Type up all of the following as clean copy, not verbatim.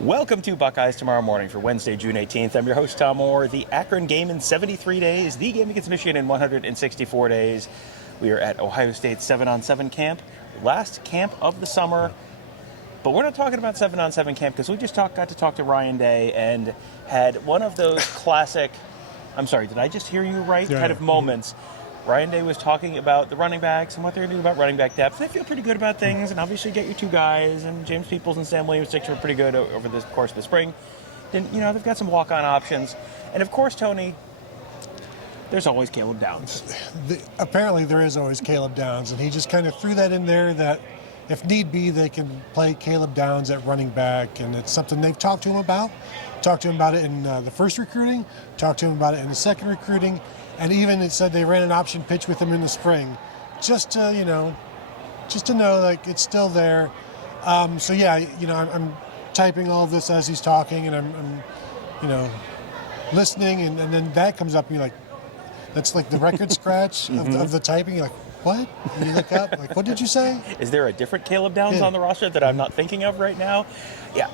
Welcome to Buckeyes Tomorrow Morning for Wednesday, June 18th. I'm your host, Tom Orr. The Akron game in 73 days, the game against Michigan in 164 days. We are at Ohio State 7-on-7 camp, last camp of the summer. But we're not talking about 7-on-7 camp because we just got to talk to Ryan Day and had one of those classic, I'm sorry, did I just hear you right? Yeah. Kind of moments. Ryan Day was talking about the running backs and what they're going to do about running back depth. They feel pretty good about things, and obviously get your two guys, and James Peoples and Sam Williams-Dixon were pretty good over the course of the spring. Then, they've got some walk-on options. And, of course, Tony, there's always Caleb Downs. Apparently there is always Caleb Downs, and he just kind of threw that in there that if need be, they can play Caleb Downs at running back, and it's something they've talked to him about. Talked to him about it in the first recruiting, talked to him about it in the second recruiting, and even it said they ran an option pitch with him in the spring, just to know like it's still there. So yeah, I'm typing all of this as he's talking, and I'm listening, and then that comes up, and you're like, that's like the record scratch of the typing. You're like, what? And you look up, like, what did you say? Is there a different Caleb Downs on the roster that I'm not thinking of right now? Yeah,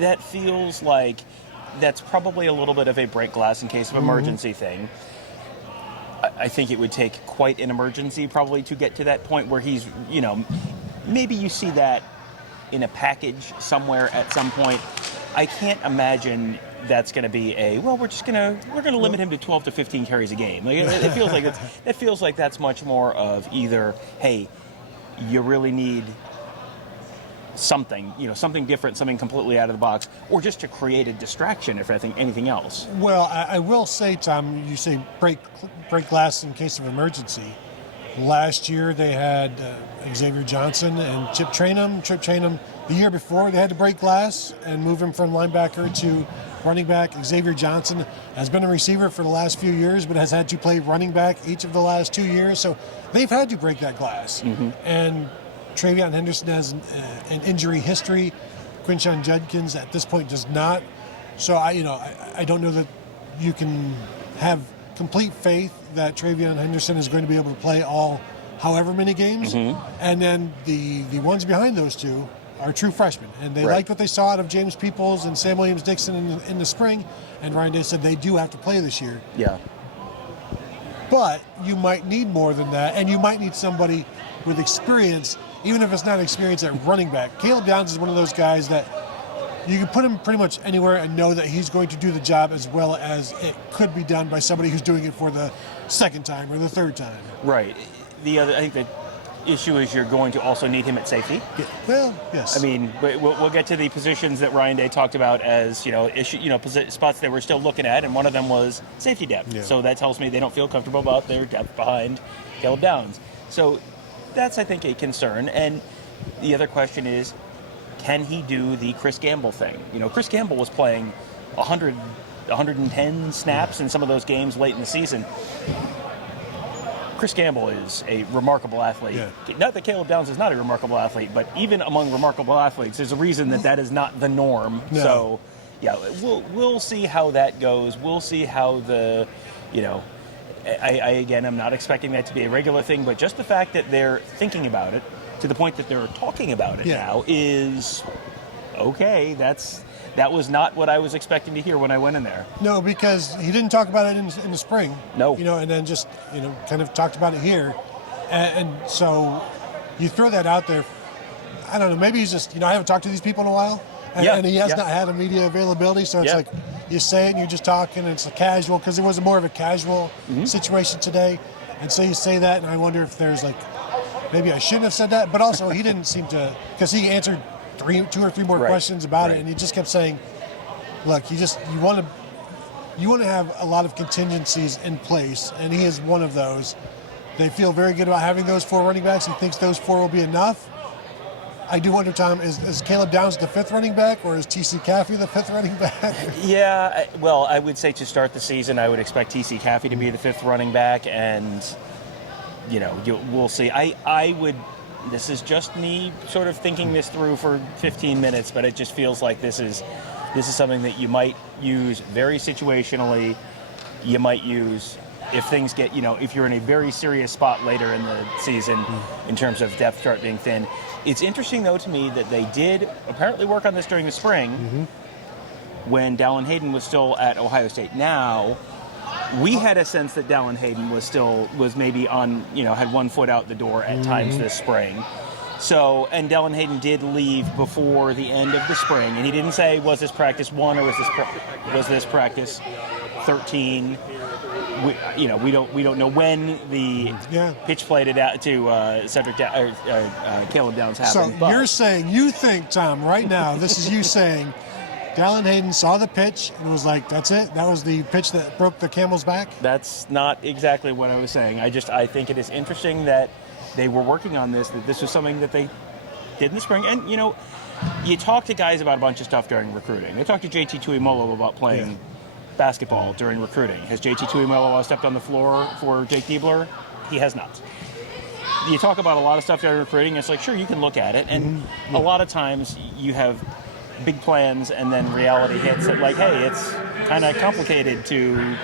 that feels like that's probably a little bit of a break glass in case of emergency thing. I think it would take quite an emergency probably to get to that point where he's, maybe you see that in a package somewhere at some point. I can't imagine that's going to be we're going to limit him to 12 to 15 carries a game. Like, it feels like that's much more of either, hey, you really need something, something different, something completely out of the box, or just to create a distraction, if anything else. Well, I will say, Tom, you say break glass in case of emergency. Last year they had Xavier Johnson and Chip Trainum. The year before they had to break glass and move him from linebacker to running back. Xavier Johnson has been a receiver for the last few years, but has had to play running back each of the last 2 years. So they've had to break that glass. And Travion Henderson has an injury history. Quinshon Judkins at this point does not. So I don't know that you can have complete faith that Travion Henderson is going to be able to play all however many games. And then the ones behind those two are true freshmen. And they liked what they saw out of James Peoples and Sam Williams-Dixon in the spring. And Ryan Day said they do have to play this year. Yeah. But you might need more than that, and you might need somebody with experience, even if it's not experience at running back. Caleb Downs is one of those guys that you can put him pretty much anywhere and know that he's going to do the job as well as it could be done by somebody who's doing it for the second time or the third time. Right. I think the issue is you're going to also need him at safety. Yeah. Well, yes. I mean, we'll get to the positions that Ryan Day talked about as spots they were still looking at, and one of them was safety depth. Yeah. So that tells me they don't feel comfortable about their depth behind Caleb Downs. So that's, I think, a concern. And the other question is, can he do the Chris Gamble thing? Chris Gamble was playing 110 snaps in some of those games late in the season. Chris Gamble is a remarkable athlete. Yeah. Not that Caleb Downs is not a remarkable athlete, but even among remarkable athletes, there's a reason that is not the norm. No. So, yeah, we'll see how that goes. We'll see how again, I'm not expecting that to be a regular thing, but just the fact that they're thinking about it to the point that they're talking about it now is okay. That was not what I was expecting to hear when I went in there. No, because he didn't talk about it in the spring. No. And then just, kind of talked about it here. And so you throw that out there. I don't know, maybe he's just, I haven't talked to these people in a while. And he has not had a media availability. So it's like you say it and you're just talking and it's a casual, because it was more of a casual situation today. And so you say that, and I wonder if there's maybe I shouldn't have said that. But also he didn't seem to, because he answered two or three more questions about it, and he just kept saying, look, you want to have a lot of contingencies in place, and he is one of those. They feel very good about having those 4 running backs. He thinks those 4 will be enough. I do wonder, Tom, is Caleb Downs the 5th running back, or is T.C. Caffey the 5th running back? Yeah, well, I would say to start the season, I would expect T.C. Caffey to be the 5th running back, and we'll see. This is just me sort of thinking this through for 15 minutes, but it just feels like this is something that you might use very situationally. You might use if things get, if you're in a very serious spot later in the season in terms of depth chart being thin. It's interesting, though, to me that they did apparently work on this during the spring when Dallin Hayden was still at Ohio State. Now, we had a sense that Dallin Hayden was maybe on, had one foot out the door at times this spring. So, and Dallin Hayden did leave before the end of the spring, and he didn't say, was this practice 1 or was this practice 13? We don't know when the pitch played out to Caleb Downs happened. So you think, Tom, right now, this is you saying, Dallin Hayden saw the pitch and was like, that's it? That was the pitch that broke the camel's back? That's not exactly what I was saying. I think it is interesting that they were working on this, that this was something that they did in the spring. And, you talk to guys about a bunch of stuff during recruiting. They talked to JT Tuimoloau about playing basketball during recruiting. Has JT Tuimoloau stepped on the floor for Jake Diebler? He has not. You talk about a lot of stuff during recruiting. It's like, sure, you can look at it. And a lot of times you have big plans and then reality hits it like, hey, it's kind of complicated to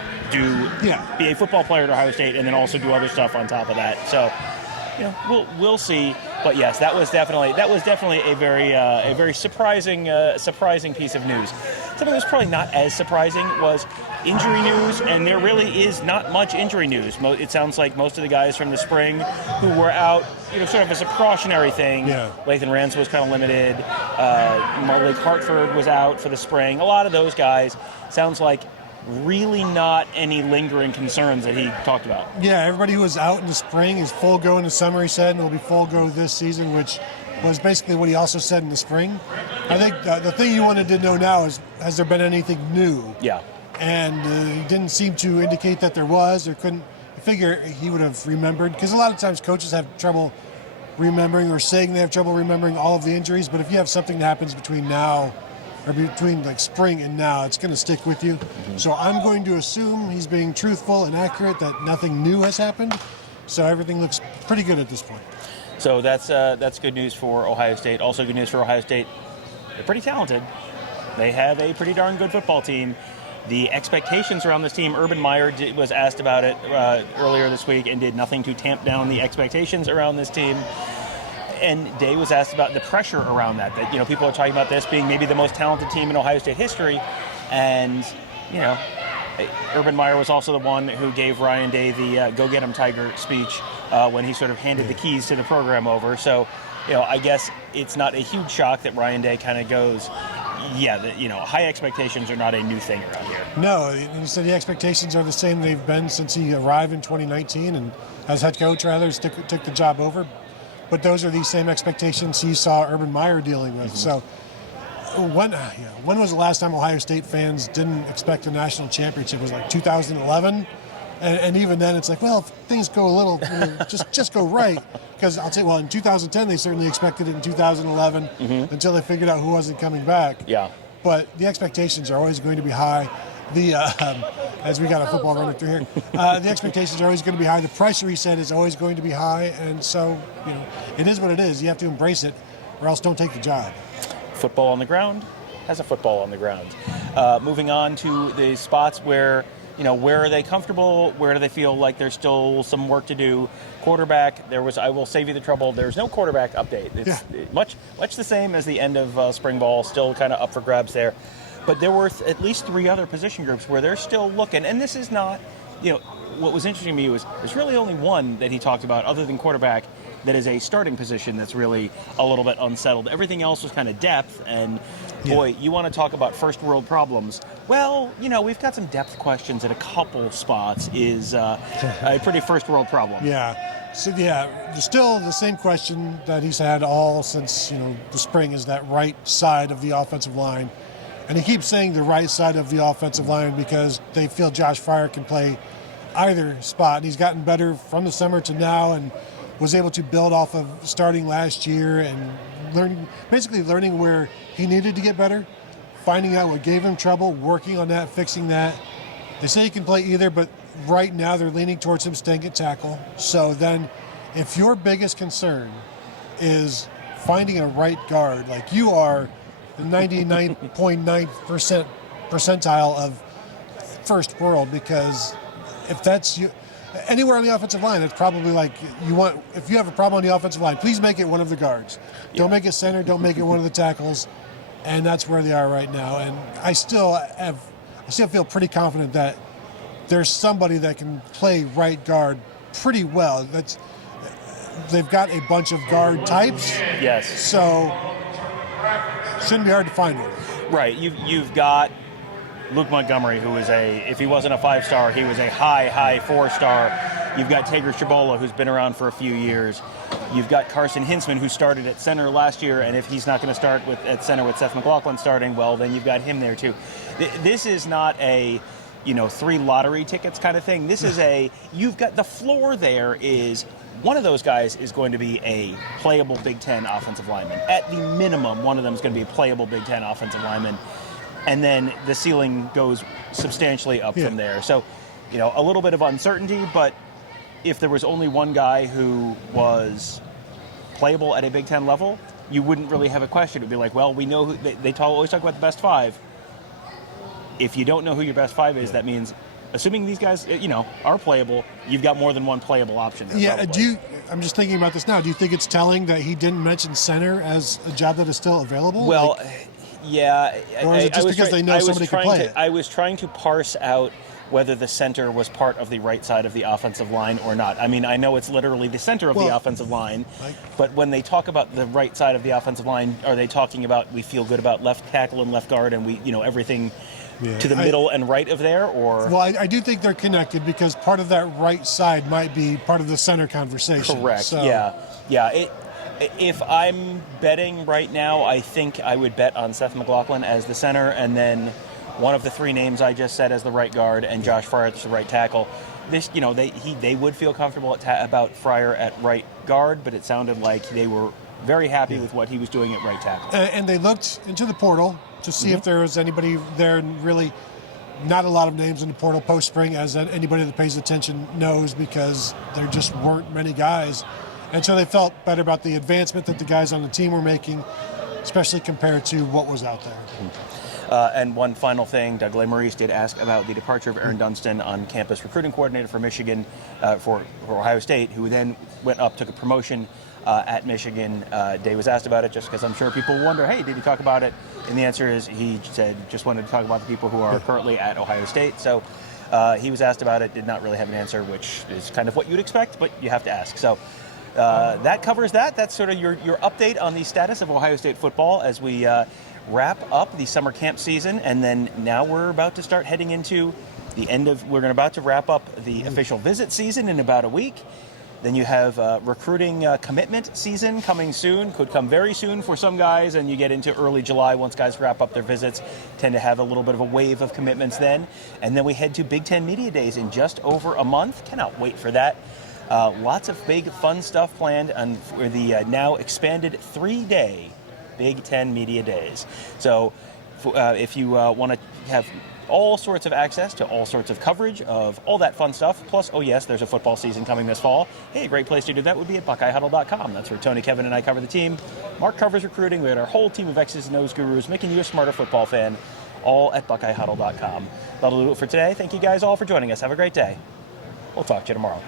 be a football player at Ohio State and then also do other stuff on top of that. So, we'll see. But yes, that was definitely a very surprising piece of news. Something that was probably not as surprising was injury news, and there really is not much injury news. It sounds like most of the guys from the spring who were out, sort of as a precautionary thing. Lathan Rands was kind of limited. Malik Hartford was out for the spring. A lot of those guys sounds like really not any lingering concerns that he talked about. Yeah, everybody who was out in the spring is full go in the summer, he said, and will be full go this season, which was basically what he also said in the spring. I think the thing you wanted to know now is, has there been anything new? Yeah. And he didn't seem to indicate that there was or couldn't. I figure he would have remembered, because a lot of times coaches have trouble remembering or saying they have trouble remembering all of the injuries, but if you have something that happens between now or between like spring and now, it's going to stick with you. So I'm going to assume he's being truthful and accurate, that nothing new has happened. So everything looks pretty good at this point. So that's good news for Ohio State. Also good news for Ohio State, they're pretty talented. They have a pretty darn good football team. The expectations around this team, Urban Meyer was asked about it earlier this week and did nothing to tamp down the expectations around this team. And Day was asked about the pressure around that people are talking about this being maybe the most talented team in Ohio State history. And, Urban Meyer was also the one who gave Ryan Day the go get 'em Tiger speech when he sort of handed the keys to the program over. So, I guess it's not a huge shock that Ryan Day kind of goes, high expectations are not a new thing around here. No, he said the expectations are the same they've been since he arrived in 2019 and as head coach, rather, took the job over. But those are the same expectations he saw Urban Meyer dealing with. So when was the last time Ohio State fans didn't expect a national championship? It was like 2011. And even then, it's like, well, if things go a little, just go right. Because I'll tell you, in 2010, they certainly expected it in 2011 until they figured out who wasn't coming back. Yeah. But the expectations are always going to be high. As we got a football running through here, the expectations are always going to be high. The pressure, he said, is always going to be high. And so, it is what it is. You have to embrace it or else don't take the job. Football on the ground has a football on the ground. Moving on to the spots where, where are they comfortable? Where do they feel like there's still some work to do? Quarterback, I will save you the trouble. There's no quarterback update. It's much the same as the end of spring ball, still kind of up for grabs there. But there were at least 3 other position groups where they're still looking. And this is not, what was interesting to me was there's really only one that he talked about other than quarterback that is a starting position that's really a little bit unsettled. Everything else was kind of depth. And boy, you want to talk about first world problems. Well, we've got some depth questions at a couple spots is a pretty first world problem. Yeah. So, there's still the same question that he's had all since, the spring is that right side of the offensive line. And he keeps saying the right side of the offensive line because they feel Josh Fryer can play either spot. And he's gotten better from the summer to now and was able to build off of starting last year and learning where he needed to get better, finding out what gave him trouble, working on that, fixing that. They say he can play either, but right now they're leaning towards him staying at tackle. So then if your biggest concern is finding a right guard, like you are the 99.9% percentile of first world, because if that's you, anywhere on the offensive line, it's probably like if you have a problem on the offensive line, please make it one of the guards. Don't make it center. Don't make it one of the tackles. And that's where they are right now. And I still feel pretty confident that there's somebody that can play right guard pretty well. They've got a bunch of guard types. Yes. So shouldn't be hard to find one. Right. You've got Luke Montgomery, who is if he wasn't a 5-star, he was a high 4-star. You've got Tager Shabola, who's been around for a few years. You've got Carson Hintzman, who started at center last year, and if he's not going to start at center with Seth McLaughlin starting, well, then you've got him there too. This is not a 3 lottery tickets kind of thing. This is you've got the floor there is one of those guys is going to be a playable Big Ten offensive lineman. At the minimum, one of them is going to be a playable Big Ten offensive lineman. And then the ceiling goes substantially up from there. So, a little bit of uncertainty, but if there was only one guy who was playable at a Big Ten level, you wouldn't really have a question. It would be like, well, we know who they always talk about the best 5. If you don't know who your best 5 is, that means, assuming these guys, are playable, you've got more than one playable option. I'm just thinking about this now. Do you think it's telling that he didn't mention center as a job that is still available? Well, yeah. Or is it just because they know somebody can play it? I was trying to parse out whether the center was part of the right side of the offensive line or not. I mean, I know it's literally the center of the offensive line, but when they talk about the right side of the offensive line, are they talking about we feel good about left tackle and left guard and we, everything to the middle and right of there? Or well, I do think they're connected because part of that right side might be part of the center conversation. Correct. So. Yeah. If I'm betting right now, I think I would bet on Seth McLaughlin as the center, and then one of the 3 names I just said as the right guard, and Josh Fryer as the right tackle. They would feel comfortable about Fryer at right guard, but it sounded like they were very happy with what he was doing at right tackle. And they looked into the portal to see if there was anybody there, and really not a lot of names in the portal post-spring, as anybody that pays attention knows, because there just weren't many guys. And so they felt better about the advancement that the guys on the team were making, especially compared to what was out there. And one final thing, Doug Maurice did ask about the departure of Aaron Dunston, on-campus recruiting coordinator for Michigan, for Ohio State, who then went up, took a promotion at Michigan. Day was asked about it just because I'm sure people wonder, hey, did he talk about it? And the answer is he said just wanted to talk about the people who are currently at Ohio State. So he was asked about it, did not really have an answer, which is kind of what you'd expect, but you have to ask. So that covers that. That's sort of your update on the status of Ohio State football as we wrap up the summer camp season. And then now we're about to start heading into we're about to wrap up the official visit season in about a week. Then you have recruiting commitment season coming soon, could come very soon for some guys, and you get into early July once guys wrap up their visits, tend to have a little bit of a wave of commitments then. And then we head to Big Ten Media Days in just over a month. Cannot wait for that. Lots of big fun stuff planned for the now expanded 3-day Big Ten Media Days. So if you want to have all sorts of access to all sorts of coverage of all that fun stuff, plus, oh yes, there's a football season coming this fall. Hey, a great place to do that would be at BuckeyeHuddle.com. That's where Tony, Kevin, and I cover the team. Mark covers recruiting. We had our whole team of X's and O's gurus making you a smarter football fan, all at BuckeyeHuddle.com. That'll do it for today. Thank you guys all for joining us. Have a great day. We'll talk to you tomorrow.